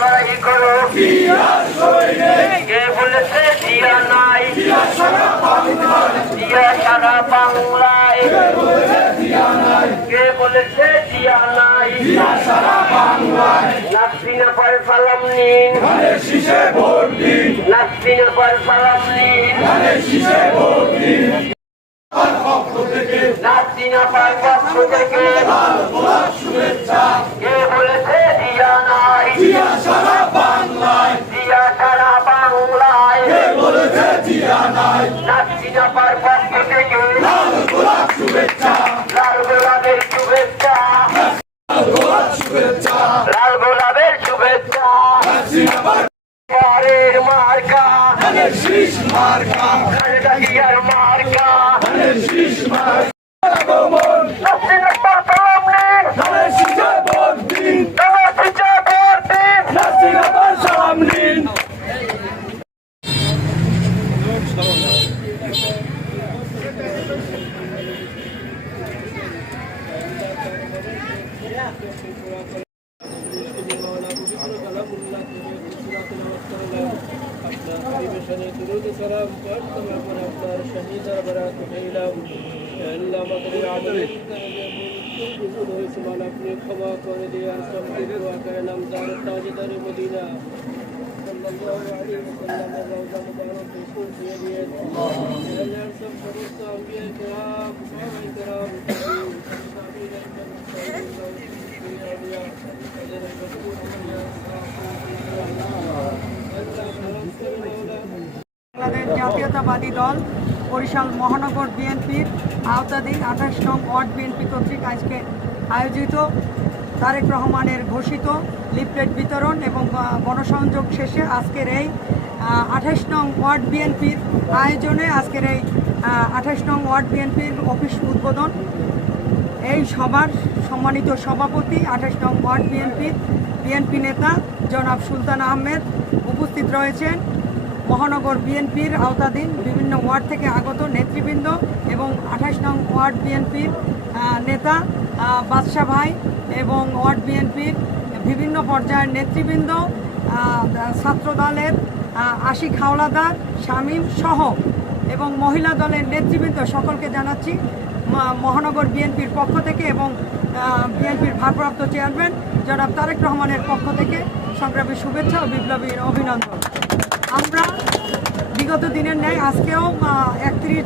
লড়াই করো। কে বলেছে জিয়া নাই জিয়া সারা বাংলায়। কে বলেছে জিয়া নাই নাসরিনা পার সালাম নিন। নাসরিনা পার সালাম নিন। নাসরিনা পার পক্ষ থেকে কে বলেছে? জিয়া নাই। জিয়া সারা বাংলায়। নাসরিনা পার পক্ষ থেকে লাল গোলাপের শুভেচ্ছা। লাল গোলাপের শুভেচ্ছা। পরের মার্কা। খালেদা জিয়ার মার্কা পার সালাম নিন নাসরিনা ভোট দিন ক্ষমা করে দিয়ে আশ্রম দোয়া করে নাম তার তাজদার মদিনা সাল্লাল্লাহু আলাইহি ওয়াসাল্লাম রওজা মুবারক বিশুর দিয়ে দিয়ে আল্লাহর সব সমস্ত আম্বিয়া کرام সাহাবায়ে کرام বাংলাদেশ জাতীয়তাবাদী দল বরিশাল মহানগর বিএনপির আওতাধীন আঠাশ নং ওয়ার্ড বিএনপি কর্তৃক আজকে আয়োজিত তারেক রহমানের ঘোষিত লিফলেট বিতরণ এবং আহ, গণসংযোগ শেষে আজকের এই আঠাশ নং ওয়ার্ড বিএনপির আয়োজনে আজকের এই আঠাশ নং ওয়ার্ড বিএনপির অফিস উদ্বোধন। এই সভার সম্মানিত সভাপতি আঠাশ নং ওয়ার্ড বিএনপির বিএনপি নেতা জনাব সুলতান আহমেদ উপস্থিত রয়েছেন। মহানগর বিএনপির আওতাধীন বিভিন্ন ওয়ার্ড থেকে আগত নেতৃবৃন্দ এবং আঠাশ নং ওয়ার্ড বিএনপির নেতা বাদশাহ ভাই এবং ওয়ার্ড বিএনপির বিভিন্ন পর্যায়ের নেতৃবৃন্দ আহ, ছাত্র দলের আহ, আশিক হাওলাদার, শামীম সহ এবং মহিলা দলের নেতৃবৃন্দ সকলকে জানাচ্ছি মহানগর বিএনপির পক্ষ থেকে এবং বিএনপির ভারপ্রাপ্ত চেয়ারম্যান জনাব তারেক রহমানের পক্ষ থেকে সংগ্রামী শুভেচ্ছা ও বিপ্লবীর অভিনন্দন। আমরা বিগত দিনের ন্যায় আজকেও একত্রিশ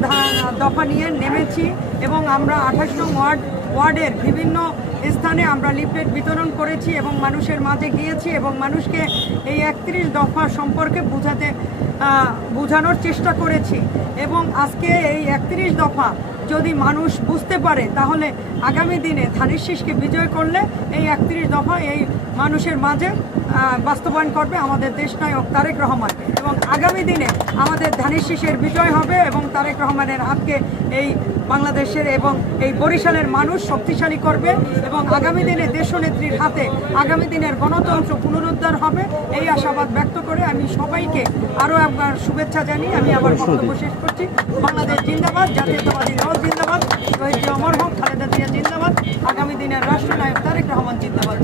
দফা নিয়ে নেমেছি এবং আমরা আঠাশ নং ওয়ার্ড, ওয়ার্ডের বিভিন্ন স্থানে আমরা লিফলেট বিতরণ করেছি এবং মানুষের মাঝে গিয়েছি এবং মানুষকে এই একত্রিশ দফা সম্পর্কে বোঝাতে বোঝানোর চেষ্টা করেছি। এবং আজকে এই একত্রিশ দফা যদি মানুষ বুঝতে পারে, তাহলে আগামী দিনে ধানের শীষকে বিজয় করলে এই একত্রিশ দফা এই মানুষের মাঝে বাস্তবায়ন করবে আমাদের দেশ নায়ক তারেক রহমান। এবং আগামী দিনে আমাদের ধানের শীষের বিজয় হবে এবং তারেক রহমানের হাতকে এই বাংলাদেশের এবং এই বরিশালের মানুষ শক্তিশালী করবে এবং আগামী দিনে দেশনেত্রীর হাতে আগামী দিনের গণতন্ত্র পুনরুদ্ধার হবে এই আশাবাদ ব্যক্ত করে আমি সবাইকে আরও একবার শুভেচ্ছা জানিয়ে আমি আবার বক্তব্য শেষ করছি। বাংলাদেশ জিন্দাবাদ জাতীয়তাবাদী দল জিন্দাবাদ শহীদ অমর হোক খালেদা জিয়া জিন্দাবাদ আগামী দিনের রাষ্ট্রনায়ক তারেক রহমান জিন্দাবাদ।